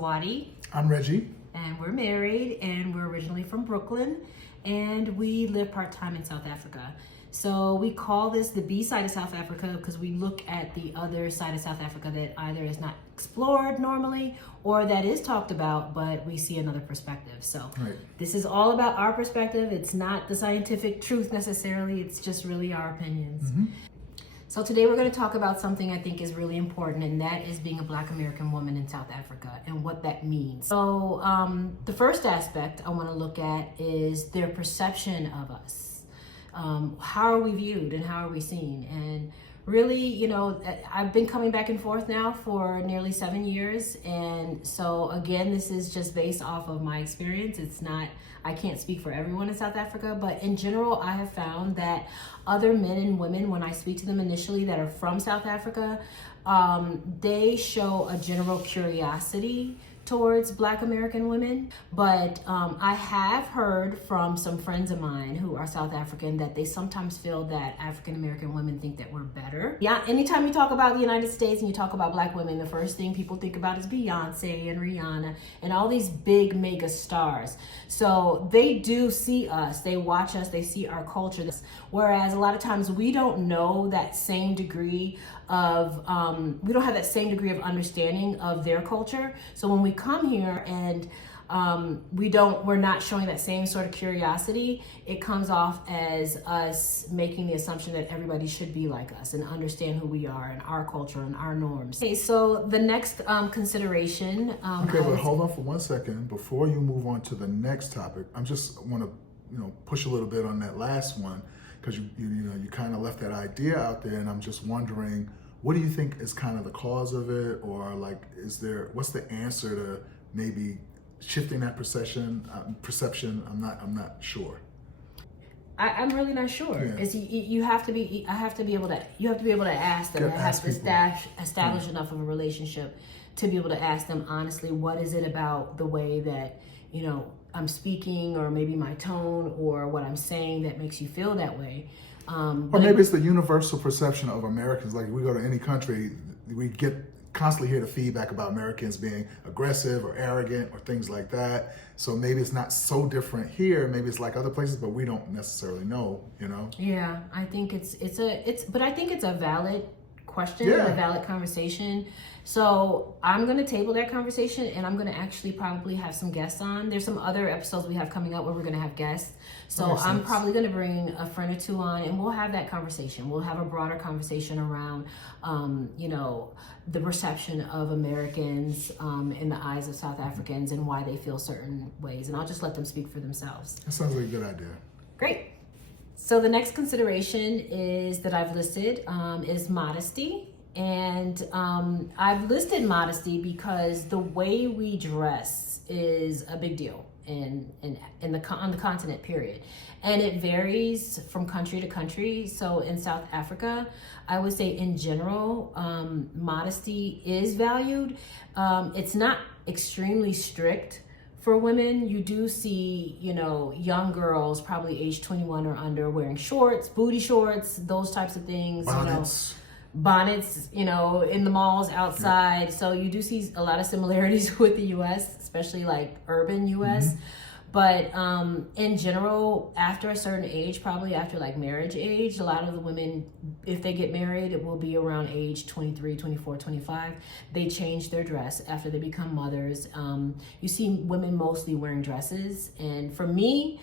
Zawadi. I'm Reggie. And we're married, and we're originally from Brooklyn, and we live part-time in South Africa. So we call this the B side of South Africa because we look at the other side of South Africa that either is not explored normally or that is talked about, but we see another perspective. So This is all about our perspective. It's not the scientific truth necessarily. It's just really our opinions. Mm-hmm. So today we're going to talk about something I think is really important, and that is being a Black American woman in South Africa and what that means. So the first aspect I want to look at is their perception of us. How are we viewed and how are we seen? And really, you know, I've been coming back and forth now for nearly 7 years. And so again, this is just based off of my experience. It's not, I can't speak for everyone in South Africa, but in general, I have found that other men and women, when I speak to them initially that are from South Africa, they show a general curiosity towards Black American women. But I have heard from some friends of mine who are South African that they sometimes feel that African American women think that we're better. Yeah, anytime you talk about the United States and you talk about Black women, the first thing people think about is Beyonce and Rihanna and all these big mega stars. So they do see us, they watch us, they see our culture. Whereas a lot of times we don't know that same degree of, we don't have that same degree of understanding of their culture. So when we come here and we're not showing that same sort of curiosity, it comes off as us making the assumption that everybody should be like us and understand who we are and our culture and our norms. Okay, so the next consideration. Okay, but hold on for 1 second. Before you move on to the next topic, I just want to, push a little bit on that last one, because you kind of left that idea out there, and I'm just wondering, what do you think is kind of the cause of it, or like, what's the answer to maybe shifting that perception? I'm not sure. I'm really not sure. Yeah. You have to be able to ask them. I have to establish enough of a relationship to be able to ask them honestly, what is it about the way that I'm speaking, or maybe my tone, or what I'm saying that makes you feel that way. Or maybe it's the universal perception of Americans. Like, we go to any country, we constantly hear the feedback about Americans being aggressive or arrogant or things like that. So maybe it's not so different here. Maybe it's like other places, but we don't necessarily know, Yeah, I think but I think it's a valid question, yeah, and a valid conversation. So I'm going to table that conversation, and I'm going to actually probably have some guests on. There's some other episodes we have coming up where we're going to have guests. So I'm probably going to bring a friend or two on, and we'll have that conversation. We'll have a broader conversation around, the perception of Americans in the eyes of South Africans and why they feel certain ways. And I'll just let them speak for themselves. That sounds like a good idea. Great. So the next consideration is that I've listed is modesty. And I've listed modesty because the way we dress is a big deal on the continent, period. And it varies from country to country. So in South Africa, I would say in general, modesty is valued. It's not extremely strict for women. You do see, young girls, probably age 21 or under, wearing shorts, booty shorts, those types of things. Bonnets, in the malls outside. Yeah. So you do see a lot of similarities with the U.S., especially like urban U.S. Mm-hmm. But in general, after a certain age, probably after like marriage age, a lot of the women, if they get married, it will be around age 23, 24, 25. They change their dress after they become mothers. You see women mostly wearing dresses. And for me,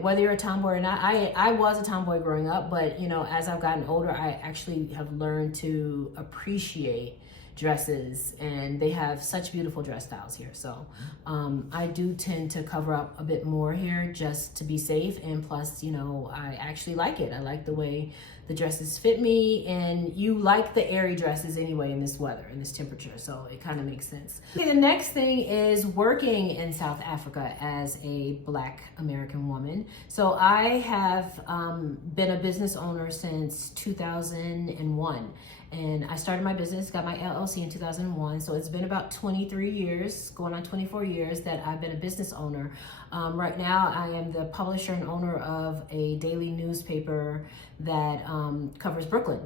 whether you're a tomboy or not, I was a tomboy growing up, but as I've gotten older, I actually have learned to appreciate dresses, and they have such beautiful dress styles here. So I do tend to cover up a bit more here just to be safe, and plus, I actually like it. I like the way the dresses fit me, and you like the airy dresses anyway in this weather, in this temperature, so it kind of makes sense. Okay, the next thing is working in South Africa as a Black American woman. So I have been a business owner since 2001. And I started my business, got my LLC in 2001. So it's been about 23 years, going on 24 years that I've been a business owner. Right now, I am the publisher and owner of a daily newspaper that covers Brooklyn.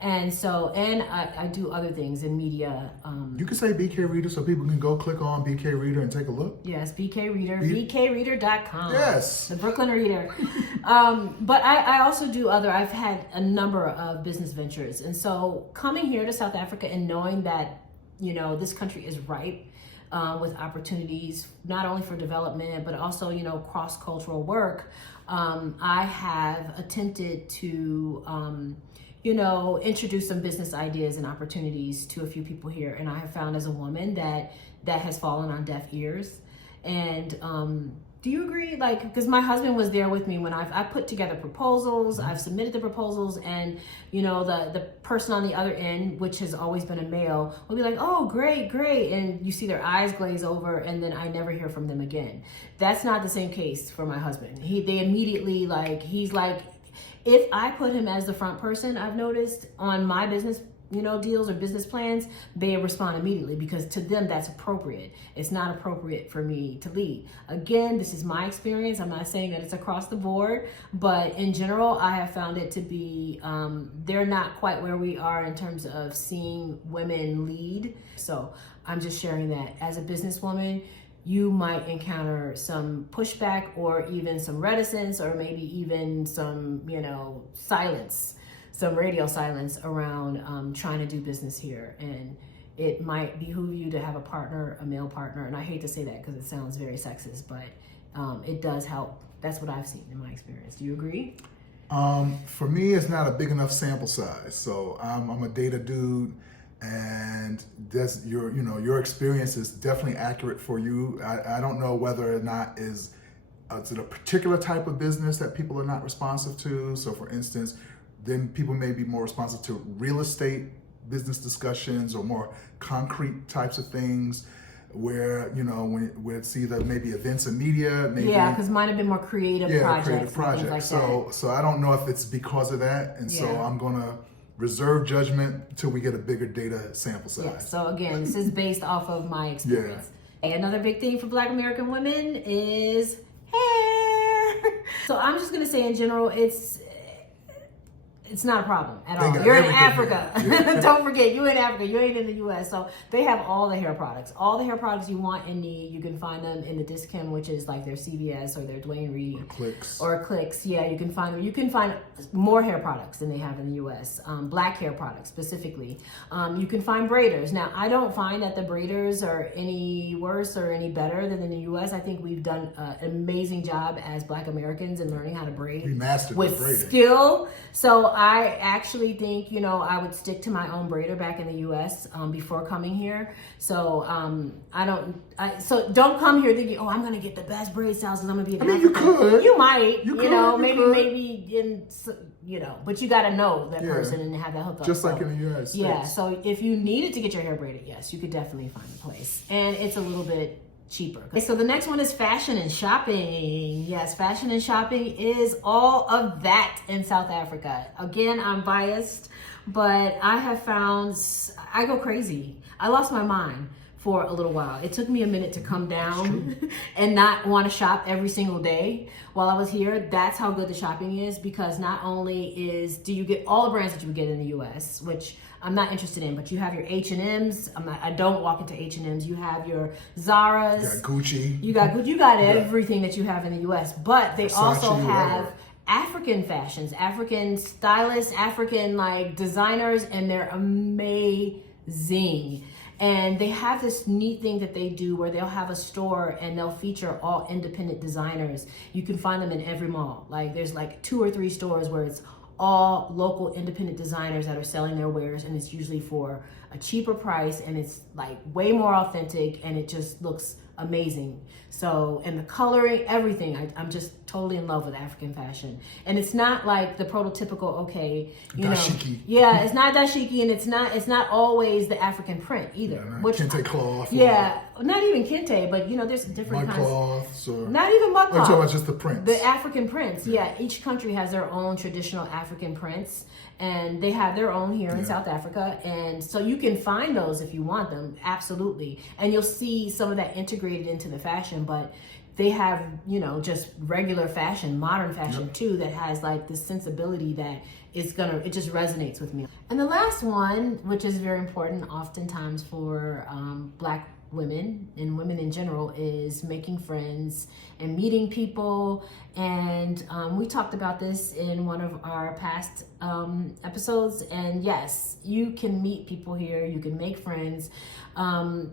And so, and I do other things in media. You can say BK Reader so people can go click on BK Reader and take a look. Yes, BK Reader, bkreader.com. Yes. The Brooklyn Reader. But I also do I've had a number of business ventures. And so coming here to South Africa and knowing that, you know, this country is ripe with opportunities, not only for development, but also, you know, cross-cultural work, I have attempted to, you know, introduce some business ideas and opportunities to a few people here. And I have found as a woman that has fallen on deaf ears. And do you agree? Like, because my husband was there with me when I put together proposals, I've submitted the proposals, and, you know, the person on the other end, which has always been a male, will be like, oh, great. And you see their eyes glaze over, and then I never hear from them again. That's not the same case for my husband. They immediately, like, he's like, if I put him as the front person, I've noticed on my business, you know, deals or business plans, they respond immediately because to them that's appropriate. It's not appropriate for me to lead. Again, this is my experience. I'm not saying that it's across the board, but in general, I have found it to be, they're not quite where we are in terms of seeing women lead. So I'm just sharing that as a businesswoman, you might encounter some pushback or even some reticence or maybe even some, you know, silence, some radio silence around trying to do business here. And it might behoove you to have a partner, a male partner. And I hate to say that because it sounds very sexist, but it does help. That's what I've seen in my experience. Do you agree? For me, it's not a big enough sample size. So I'm a data dude. And that's your experience is definitely accurate for you. I don't know whether or not is it a particular type of business that people are not responsive to. So for instance, then people may be more responsive to real estate business discussions or more concrete types of things where, you know, where it's either maybe events and media. Maybe, yeah, because mine have been more creative projects. Creative projects. Like so I don't know if it's because of that. And so I'm going to reserve judgment until we get a bigger data sample size. Yeah, so again, this is based off of my experience. Yeah. Another big thing for Black American women is hair. So I'm just gonna say in general, it's not a problem at all. You're in Africa. Yeah. Don't forget, you're in Africa. You ain't in the U.S. So they have all the hair products. All the hair products you want and need, you can find them in the Discount, which is like their CVS or their Dwayne Reed. Or Clicks. Yeah, you can find them. You can find more hair products than they have in the U.S. Black hair products specifically. You can find braiders. Now, I don't find that the braiders are any worse or any better than in the U.S. I think we've done an amazing job as Black Americans in learning how to braid. We mastered with braiding. Skill. So I actually think, you know, I would stick to my own braider back in the U.S. Before coming here. So so don't come here thinking, oh, I'm going to get the best braid styles because I'm going to be in Africa. You could. You might. You know, could, maybe in, you know, but you got to know that person and have that hookup. Just like in the United States. Yeah, so if you needed to get your hair braided, yes, you could definitely find a place. And it's a little bit cheaper. Okay, so the next one is fashion and shopping. Yes, fashion and shopping is all of that in South Africa. Again, I'm biased, but I have found, I go crazy. I lost my mind for a little while. It took me a minute to come down and not want to shop every single day while I was here. That's how good the shopping is, because not only do you get all the brands that you would get in the US, which I'm not interested in, but you have your H&M's. I don't walk into H&M's. You have your Zara's. You got Gucci. You got Gucci. You got everything that you have in the US, but they also have African fashions, African stylists, African like designers, and they're amazing. And they have this neat thing that they do where they'll have a store and they'll feature all independent designers. You can find them in every mall. Like there's like 2 or 3 stores where it's all local independent designers that are selling their wares, and it's usually for a cheaper price, and it's like way more authentic, and it just looks amazing. So, and the coloring, everything, I'm just totally in love with African fashion. And it's not like the prototypical, dashiki. Yeah, it's not dashiki, and it's not always the African print either. Yeah, kente cloth. Yeah, not even kente, but there's different mud kinds. Cloths or not even mud cloths. I'm talking about just the prints. The African prints. Yeah, each country has their own traditional African prints, and they have their own here in South Africa. And so you can find those if you want them, absolutely. And you'll see some of that integrated into the fashion, but they have, you know, just regular fashion, modern fashion too, that has like this sensibility that it just resonates with me. And the last one, which is very important oftentimes for Black women and women in general, is making friends and meeting people. And we talked about this in one of our past episodes. And yes, you can meet people here, you can make friends.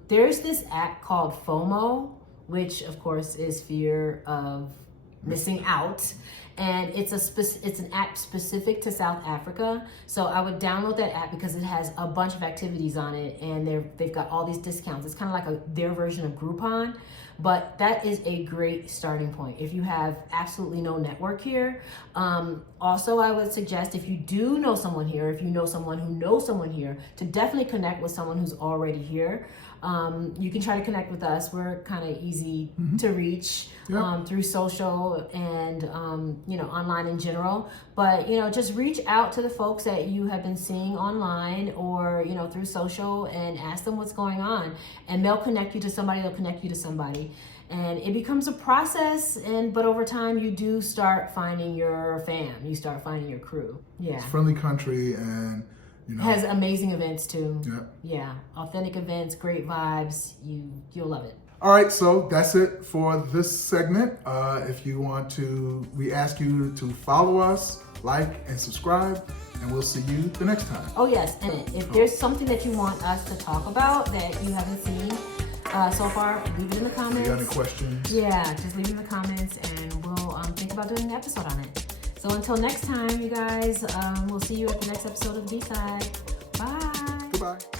There's this app called FOMO, which of course is fear of missing out. And it's an app specific to South Africa. So I would download that app because it has a bunch of activities on it, and they've got all these discounts. It's kind of like their version of Groupon, but that is a great starting point if you have absolutely no network here. Also, I would suggest, if you do know someone here, if you know someone who knows someone here, to definitely connect with someone who's already here. You can try to connect with us. We're kind of easy to reach through social and you know, online in general. But you know, just reach out to the folks that you have been seeing online or, you know, through social, and ask them what's going on, and they'll connect you to somebody. They'll connect you to somebody, and it becomes a process. But over time, you do start finding your fam. You start finding your crew. Yeah, it's a friendly country, and you know, has amazing events too. Yeah. Yeah, authentic events, great vibes. You'll love it. All right, so that's it for this segment. If you want to, we ask you to follow us, like, and subscribe, and we'll see you the next time. Oh yes, and if there's something that you want us to talk about that you haven't seen so far, leave it in the comments. If you got any questions? Yeah, just leave it in the comments, and we'll think about doing an episode on it. So until next time, you guys, we'll see you at the next episode of B-Side. Bye. Goodbye.